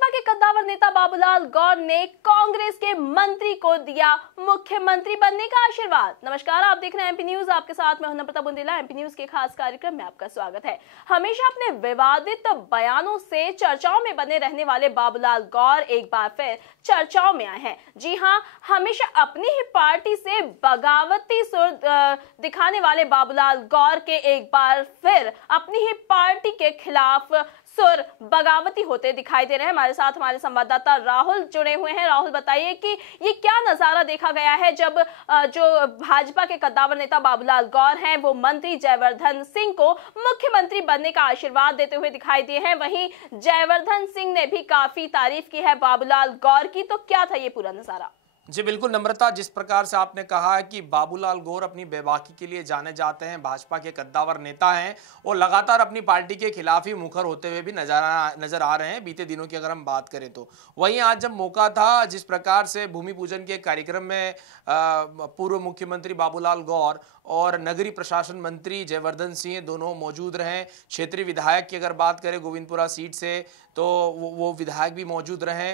भाजपा के कद्दावर नेता बाबूलाल गौर ने कांग्रेस के मंत्री को दिया मुख्यमंत्री बनने का आशीर्वाद। नमस्कार, आप देख रहे हैं एमपी न्यूज। आपके साथ मैं हूं नम्रता बुंदेला। एमपी न्यूज के खास कार्यक्रम में आपका स्वागत है। हमेशा अपने विवादित बयानों से चर्चाओं में बने रहने वाले बाबूलाल गौर एक बार फिर चर्चाओं में आए हैं। जी हां, हमेशा अपनी ही पार्टी से बगावती सुर दिखाने वाले बाबूलाल गौर के एक बार फिर अपनी ही पार्टी के खिलाफ सुर बगावती होते दिखाई दे रहे हैं। हमारे साथ हमारे संवाददाता राहुल जुड़े हुए हैं। राहुल, बताइए कि ये क्या नजारा देखा गया है जब जो भाजपा के कद्दावर नेता बाबूलाल गौर हैं वो मंत्री जयवर्धन सिंह को मुख्यमंत्री बनने का आशीर्वाद देते हुए दिखाई दिए हैं। वहीं जयवर्धन सिंह ने भी काफी तारीफ की है बाबूलाल गौर की। तो क्या था ये पूरा नजारा? जी बिल्कुल नम्रता, जिस प्रकार से आपने कहा है कि बाबूलाल गौर अपनी बेबाकी के लिए जाने जाते हैं, भाजपा के कद्दावर नेता हैं और लगातार अपनी पार्टी के खिलाफ ही मुखर होते हुए भी नजर आ रहे हैं बीते दिनों की अगर हम बात करें तो। वहीं आज जब मौका था, जिस प्रकार से भूमि पूजन के कार्यक्रम में पूर्व मुख्यमंत्री बाबूलाल गौर और नगरीय प्रशासन मंत्री जयवर्धन सिंह दोनों मौजूद रहे। क्षेत्रीय विधायक की अगर बात करें गोविंदपुरा सीट से तो वो विधायक भी मौजूद रहे,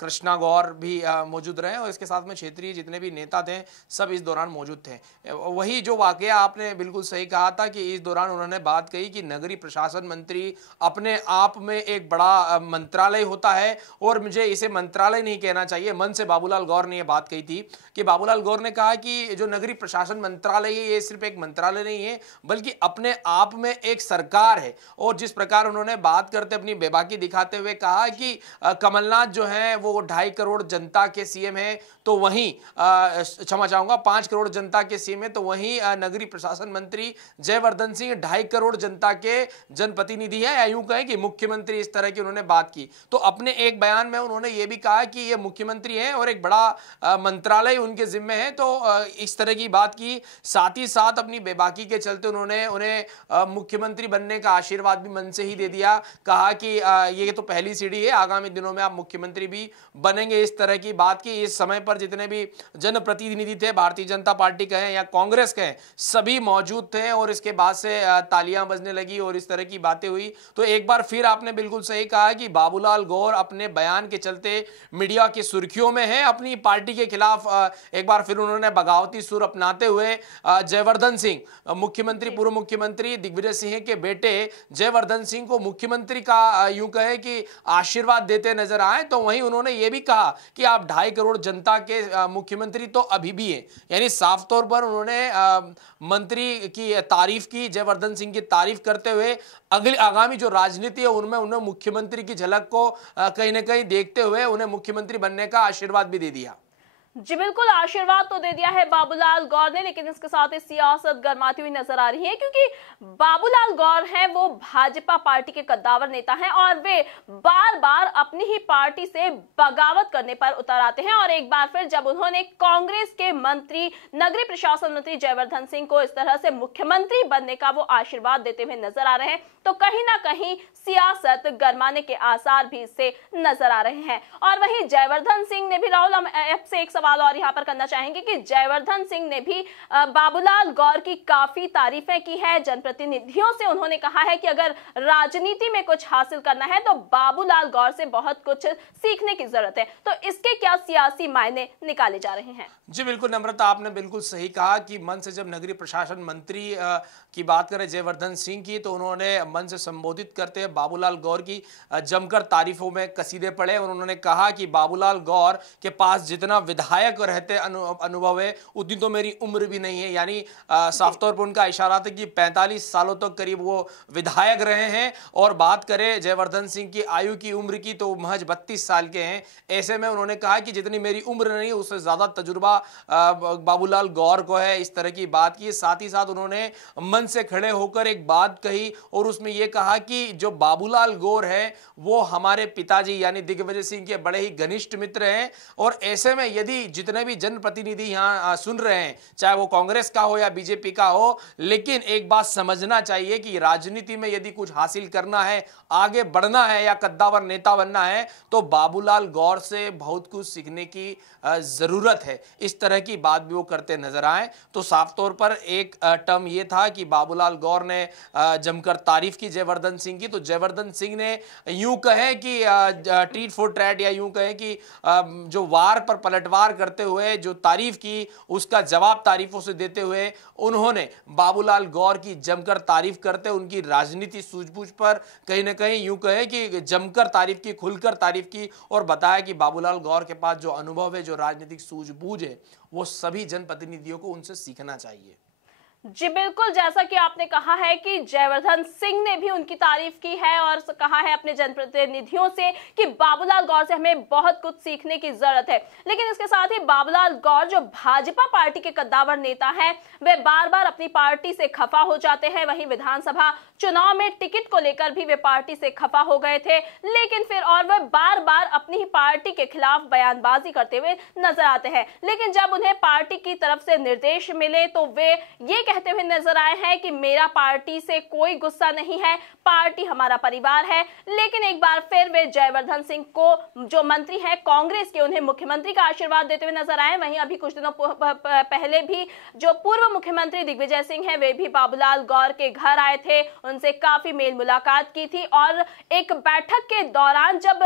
कृष्णा गौर भी मौजूद रहे और इसके साथ में क्षेत्रीय जितने भी नेता थे सब इस दौरान मौजूद थे। वही जो वाकया आपने बिल्कुल सही कहा था कि इस दौरान उन्होंने बात कही कि नगरीय प्रशासन मंत्री अपने आप में एक बड़ा मंत्रालय होता है और मुझे इसे मंत्रालय नहीं कहना चाहिए। मन से बाबूलाल गौर ने यह बात कही थी कि बाबूलाल गौर ने कहा कि जो नगरीय प्रशासन मंत्रालय है ये सिर्फ एक मंत्रालय नहीं है बल्कि अपने आप में एक सरकार है। और जिस प्रकार उन्होंने बात करते अपनी बेबाकी दिखाते हुए कहा कि कमलनाथ जो है वो 2.5 करोड़ जनता के सीएम है, तो वहीं क्षमा चाहूंगा 5 करोड़ जनता के सीएम है, तो वहीं नगरीय प्रशासन मंत्री जयवर्धन सिंह 2.5 करोड़ जनता के जनप्रतिनिधि है, या यूं कहें कि मुख्यमंत्री। इस तरह की उन्होंने बात की। तो अपने एक बयान में उन्होंने ये भी कहा कि ये मुख्यमंत्री हैं और एक बड़ा मंत्रालय उनके जिम्मे है। तो इस तरह की बात की। साथ ही साथ अपनी बेबाकी के चलते उन्होंने उन्हें मुख्यमंत्री बनने का आशीर्वाद भी मन से ही दे दिया। कहा कि ये तो पहली सीढ़ी है, आगामी दिनों में आप मुख्यमंत्री भी बनेंगे। इस तरह की बात की। इस समय पर जितने भी जनप्रतिनिधि थे, भारतीय जनता पार्टी के हैं या कांग्रेस के हैं, सभी मौजूद थे और इसके बाद से तालियां बजने लगी और इस तरह की बातें हुई। तो एक बार फिर आपने बिल्कुल सही कहा कि बाबूलाल गौर अपने बयान के चलते मीडिया की सुर्खियों में है। अपनी पार्टी के खिलाफ एक बार फिर उन्होंने बगावती सुर अपनाते हुए जयवर्धन सिंह, मुख्यमंत्री पूर्व मुख्यमंत्री दिग्विजय सिंह के बेटे जयवर्धन सिंह को मुख्यमंत्री का यूं कहे कि आशीर्वाद देते नजर आए। तो वहीं उन्होंने यह भी कहा कि आप 2.5 करोड़ जनता के मुख्यमंत्री तो अभी भी हैं। यानी साफ तौर पर उन्होंने मंत्री की तारीफ की, जयवर्धन सिंह की तारीफ करते हुए अगली आगामी जो राजनीति है उनमें उन्हें मुख्यमंत्री की झलक को कहीं ना कहीं देखते हुए उन्हें मुख्यमंत्री बनने का आशीर्वाद भी दे दिया। जी बिल्कुल, आशीर्वाद तो दे दिया है बाबूलाल गौर ने, लेकिन इसके साथ ही सियासत गरमाती हुई नजर आ रही है क्योंकि बाबूलाल गौर हैं वो भाजपा पार्टी के कद्दावर नेता हैं और वे बार बार अपनी ही पार्टी से बगावत करने पर उतर आते हैं। और एक बार फिर जब उन्होंने कांग्रेस के मंत्री नगरीय प्रशासन मंत्री जयवर्धन सिंह को इस तरह से मुख्यमंत्री बनने का वो आशीर्वाद देते हुए नजर आ रहे हैं, तो कहीं ना कहीं सियासत गरमाने के आसार भी इससे नजर आ रहे हैं। और वहीं जयवर्धन सिंह ने भी, राहुल हम आपसे एक सवाल और यहां पर करना चाहेंगे कि जयवर्धन सिंह ने भी बाबूलाल गौर की काफी तारीफें की है। जनप्रतिनिधियों से उन्होंने कहा है कि अगर राजनीति में कुछ हासिल करना है तो बाबूलाल गौर से बहुत कुछ सीखने की जरूरत है। तो इसके क्या सियासी मायने निकाले जा रहे हैं? जी बिल्कुल नम्रता, आपने बिल्कुल सही कहा कि मन से जब नगरीय प्रशासन मंत्री की बात करें जयवर्धन सिंह की, तो उन्होंने मन से संबोधित करते हैं बाबूलाल गौर की जमकर तारीफों में कसीदे पड़े और उन्होंने कहा कि बाबूलाल गौर के पास जितना विधायक रहते अनुभव है उतनी तो मेरी उम्र भी नहीं है। यानी साफ तौर पर उनका इशारा था कि 45 सालों तक करीब वो विधायक रहे हैं। और बात करें जयवर्धन सिंह की आयु की उम्र की तो महज 32 साल के हैं। ऐसे में उन्होंने कहा कि जितनी मेरी उम्र नहीं उससे ज्यादा तजुर्बा बाबूलाल गौर को है। इस तरह की बात की। साथ ही साथ उन्होंने मन से खड़े होकर एक बात कही और उसमें यह कहा कि जो बाबूलाल गौर है वो हमारे पिताजी यानी दिग्विजय सिंह के बड़े ही घनिष्ठ मित्र हैं और ऐसे में यदि सभी जितने भी जनप्रतिनिधि यहाँ सुन रहे हैं, चाहे वो कांग्रेस का हो या बीजेपी का हो, लेकिन एक बात समझना चाहिए कि राजनीति में यदि कुछ हासिल करना है, आगे बढ़ना है या कद्दावर नेता बनना है, तो बाबूलाल गौर से बहुत कुछ सीखने की जरूरत है। इस तरह की बात भी वो करते नजर आए। तो साफ तौर पर एक टर्म ये था कि बाबूलाल गौर ने जमकर तारीफ की जयवर्धन सिंह की, तो जयवर्धन सिंह ने यूं कहे कि टीट फॉर ट्रैट, या यूं कहे कि जो वार पर पलटवार करते हुए जो तारीफ की, उसका जवाब तारीफों से देते हुए उन्होंने बाबूलाल गौर की जमकर तारीफ करते उनकी राजनीति सूझबूझ पर कहीं ना कहीं यूं कहे कि जमकर तारीफ की, खुलकर तारीफ की, और बताया कि बाबूलाल गौर के पास जो अनुभव है, जो राजनीतिक सूझबूझ है, वो सभी जनप्रतिनिधियों को उनसे सीखना चाहिए। जी बिल्कुल, जैसा कि आपने कहा है कि जयवर्धन सिंह ने भी उनकी तारीफ की है और कहा है अपने जनप्रतिनिधियों से कि बाबूलाल गौर से हमें बहुत कुछ सीखने की जरूरत है। लेकिन इसके साथ ही बाबूलाल गौर जो भाजपा पार्टी के कद्दावर नेता हैं, वे बार बार अपनी पार्टी से खफा हो जाते हैं। वहीं विधानसभा चुनाव में टिकट को लेकर भी वे पार्टी से खफा हो गए थे, लेकिन फिर और वे बार बार अपनी ही पार्टी के खिलाफ बयानबाजी करते हुए नजर आते हैं। लेकिन जब उन्हें पार्टी की तरफ से निर्देश मिले तो वे ये कहते हुए नजर आए हैं कि मेरा पार्टी से कोई गुस्सा नहीं है, पार्टी हमारा परिवार है। लेकिन एक बार फिर वे जयवर्धन सिंह को, जो मंत्री हैं कांग्रेस के, उन्हें मुख्यमंत्री का आशीर्वाद देते हुए नजर आए। वहीं अभी कुछ दिनों पहले भी जो पूर्व मुख्यमंत्री दिग्विजय सिंह हैं, वे भी बाबूलाल गौर के घर आए थे, उनसे काफी मेल मुलाकात की थी। और एक बैठक के दौरान जब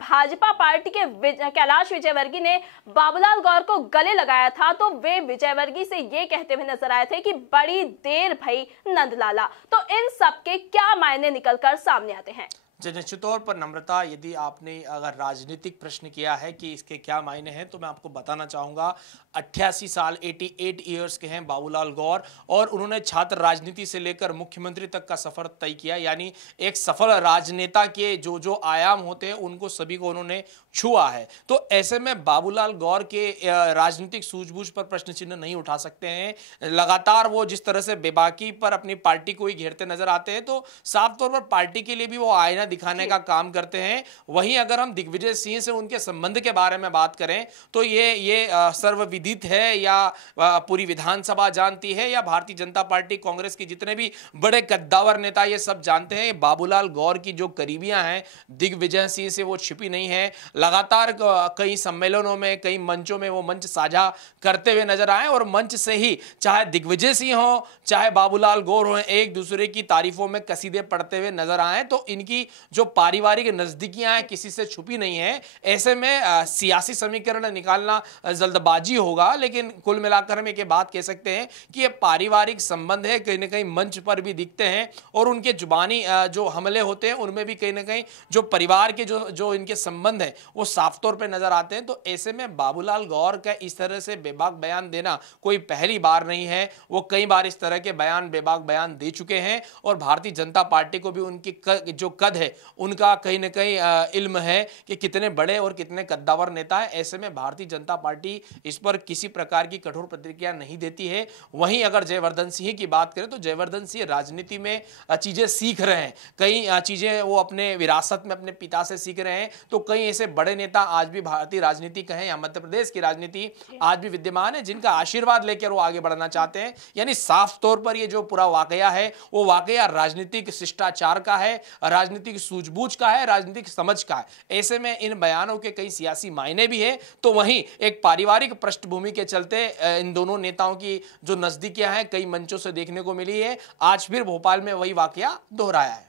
भाजपा पार्टी के कैलाश विजयवर्गीय ने बाबूलाल गौर को गले लगाया था, तो वे विजयवर्गीय से ये कहते हुए नजर आए थे कि बड़ी देर भई नंदलाला। तो इन सब के क्या मायने निकलकर सामने आते हैं? निश्चित तौर पर नम्रता, यदि आपने अगर राजनीतिक प्रश्न किया है कि इसके क्या मायने हैं, तो मैं आपको बताना चाहूँगा 88 साल 88 ईयर्स के हैं बाबूलाल गौर, और उन्होंने छात्र राजनीति से लेकर मुख्यमंत्री तक का सफर तय किया। यानी एक सफल राजनेता के जो जो आयाम होते हैं, उनको सभी को उन्होंने छुआ है। तो ऐसे में बाबूलाल गौर के राजनीतिक सूझबूझ पर प्रश्न चिन्ह नहीं उठा सकते हैं। लगातार वो जिस तरह से बेबाकी पर अपनी पार्टी को ही घेरते नजर आते हैं, तो साफ तौर पर पार्टी के लिए भी वो आईना दिखाने का काम करते हैं। वहीं अगर हम दिग्विजय सिंह से उनके संबंध के बारे में बात करें, तो ये सर्वविदित है, या पूरी विधानसभा जानती है, या भारतीय जनता पार्टी कांग्रेस के जितने भी बड़े कद्दावर नेता ये सब जानते हैं। बाबूलाल गौर की जो करीबियां हैं दिग्विजय सिंह से, वो छिपी नहीं है। लगातार कई सम्मेलनों में, कई मंचों में वो मंच साझा करते हुए नजर आए, और मंच से ही चाहे दिग्विजय सिंह हो, चाहे बाबूलाल गौर हो, एक दूसरे की तारीफों में कसीदे पढ़ते हुए नजर आए। तो इनकी जो पारिवारिक नजदीकियां हैं, किसी से छुपी नहीं है। ऐसे में सियासी समीकरण निकालना जल्दबाजी होगा, लेकिन कुल मिलाकर हम एक बात कह सकते हैं कि ये पारिवारिक संबंध है, कहीं ना कहीं मंच पर भी दिखते हैं, और उनके जुबानी जो हमले होते हैं, उनमें भी कहीं ना कहीं जो परिवार के जो इनके संबंध है, वो साफ तौर पे नजर आते हैं। तो ऐसे में बाबूलाल गौर का इस तरह से बेबाक बयान देना कोई पहली बार नहीं है। वो कई बार इस तरह के बयान, बेबाक बयान दे चुके हैं, और भारतीय जनता पार्टी को भी उनकी जो कद है, उनका कहीं ना कहीं इल्म है कि कितने बड़े और कितने कद्दावर नेता है। ऐसे में भारतीय जनता पार्टी इस पर किसी प्रकार की कठोर प्रतिक्रिया नहीं देती है। वहीं अगर जयवर्धन सिंह की बात करें, तो जयवर्धन सिंह राजनीति में चीजें सीख रहे हैं, कई चीजें वो अपने विरासत में अपने पिता से सीख रहे हैं। तो कई ऐसे बड़े नेता आज भी भारतीय राजनीति कहें या मध्य प्रदेश की राजनीति आज भी विद्यमान है, जिनका आशीर्वाद लेकर वो आगे बढ़ना चाहते हैं। यानी साफ तौर पर ये जो पूरा वाकया है, वो वाकया राजनीतिक शिष्टाचार का है, राजनीतिक सूझबूझ का है, राजनीतिक समझ का है। ऐसे में इन बयानों के कई सियासी मायने भी है। तो वहीं एक पारिवारिक पृष्ठभूमि के चलते इन दोनों नेताओं की जो नजदीकियां हैं, कई मंचों से देखने को मिली है। आज फिर भोपाल में वही वाकया दोहराया है।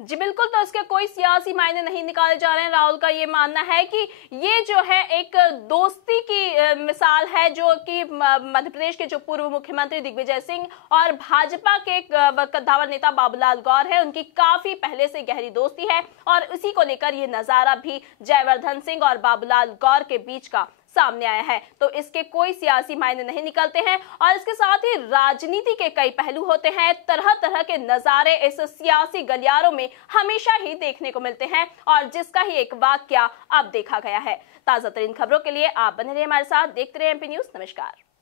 जी बिल्कुल, तो इसके कोई सियासी मायने नहीं निकाले जा रहे हैं। राहुल का ये मानना है कि ये जो है एक दोस्ती की मिसाल है, जो कि मध्य प्रदेश के जो पूर्व मुख्यमंत्री दिग्विजय सिंह और भाजपा के कद्दावर नेता बाबूलाल गौर है, उनकी काफी पहले से गहरी दोस्ती है, और इसी को लेकर ये नजारा भी जयवर्धन सिंह और बाबूलाल गौर के बीच का सामने आया है। तो इसके कोई सियासी मायने नहीं निकलते हैं, और इसके साथ ही राजनीति के कई पहलू होते हैं। तरह तरह के नजारे इस सियासी गलियारों में हमेशा ही देखने को मिलते हैं, और जिसका ही एक वाकया अब देखा गया है। ताजा तरीन खबरों के लिए आप बने रहिए हमारे साथ, देखते रहिए एमपी न्यूज। नमस्कार।